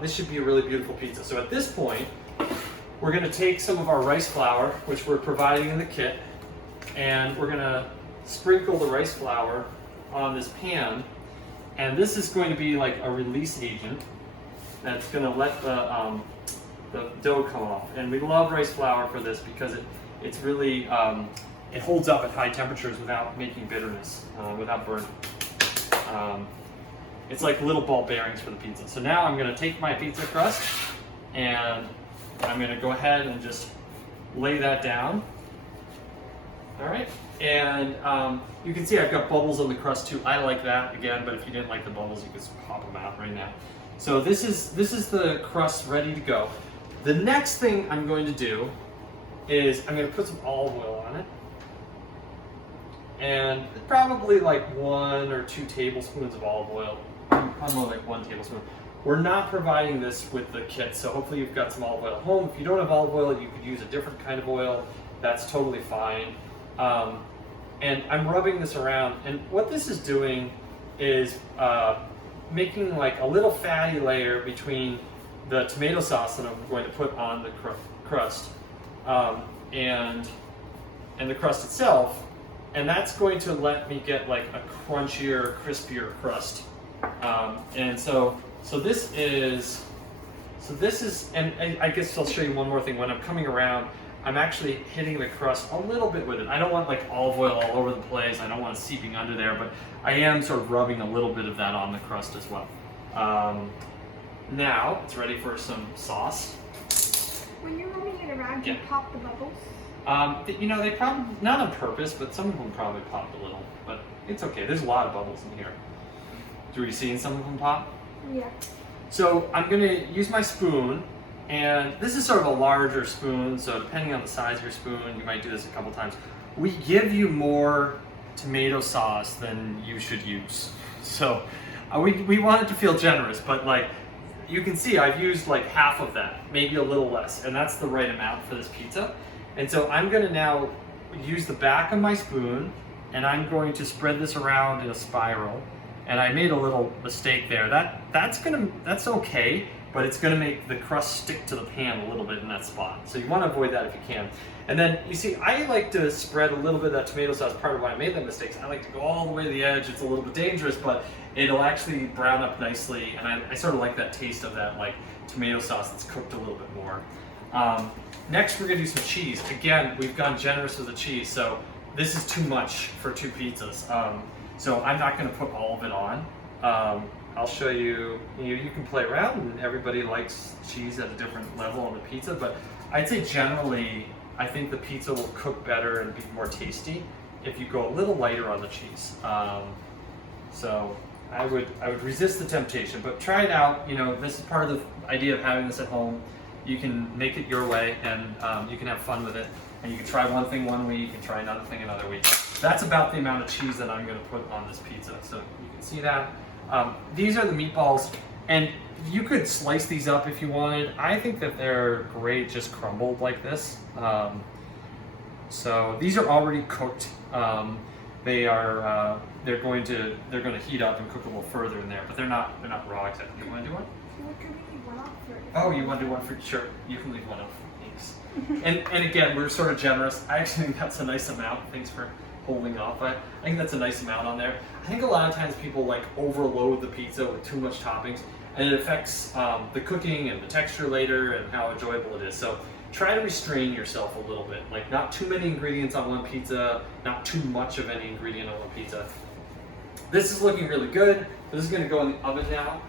this should be a really beautiful pizza. So at this point, we're gonna take some of our rice flour, which we're providing in the kit, and we're gonna sprinkle the rice flour on this pan. And this is going to be like a release agent that's gonna let the dough come off. And we love rice flour for this because it's really, it holds up at high temperatures without making bitterness, without burning. It's like little ball bearings for the pizza. So now I'm gonna take my pizza crust and I'm gonna go ahead and just lay that down. All right, and you can see I've got bubbles on the crust too. I like that again, but if you didn't like the bubbles, you could just pop them out right now. So this is the crust ready to go. The next thing I'm going to do is I'm going to put some olive oil on it, and probably like 1 or 2 tablespoons of olive oil. Probably more like 1 tablespoon. We're not providing this with the kit, so hopefully you've got some olive oil at home. If you don't have olive oil, you could use a different kind of oil. That's totally fine. And I'm rubbing this around, and what this is doing is making like a little fatty layer between the tomato sauce that I'm going to put on the crust and the crust itself, and that's going to let me get like a crunchier, crispier crust. And so this is, and I guess I'll show you one more thing. When I'm coming around, I'm actually hitting the crust a little bit with it. I don't want like olive oil all over the place. I don't want it seeping under there, but I am sort of rubbing a little bit of that on the crust as well. Now it's ready for some sauce. When you're rubbing it around, do you pop the bubbles? You know, they probably, not on purpose, but some of them probably popped a little, but it's okay. There's a lot of bubbles in here. Were you seeing some of them pop? Yeah. So I'm gonna use my spoon, and this is sort of a larger spoon, so depending on the size of your spoon, you might do this a couple times. We give you more tomato sauce than you should use. So we want it to feel generous, but like, you can see I've used like half of that, maybe a little less, and that's the right amount for this pizza. And so I'm gonna now use the back of my spoon, and I'm going to spread this around in a spiral. And I made a little mistake there. That's okay, but it's gonna make the crust stick to the pan a little bit in that spot. So you wanna avoid that if you can. And then you see, I like to spread a little bit of that tomato sauce. Part of why I made that mistake is I like to go all the way to the edge. It's a little bit dangerous, but it'll actually brown up nicely. And I sort of like that taste of that like tomato sauce that's cooked a little bit more. Next, we're gonna do some cheese. Again, we've gone generous with the cheese, so this is too much for 2 pizzas. So I'm not going to put all of it on. I'll show you, you can play around, and everybody likes cheese at a different level on the pizza, but I'd say generally, I think the pizza will cook better and be more tasty if you go a little lighter on the cheese. So I would resist the temptation, but try it out. You know, this is part of the idea of having this at home. You can make it your way, and you can have fun with it. And you can try one thing one week and try another thing another week. That's about the amount of cheese that I'm going to put on this pizza. So you can see that. These are the meatballs, and you could slice these up if you wanted. I think that they're great just crumbled like this. So these are already cooked. They're going to heat up and cook a little further in there, but they're not raw exactly. You want to do one? Oh, you want to do one for sure? You can leave one off. Thanks. And again, we're sort of generous. I actually think that's a nice amount. Thanks for holding off. I think that's a nice amount on there. I think a lot of times people like overload the pizza with too much toppings, and it affects the cooking and the texture later and how enjoyable it is. So try to restrain yourself a little bit. Like not too many ingredients on one pizza, not too much of any ingredient on one pizza. This is looking really good. This is going to go in the oven now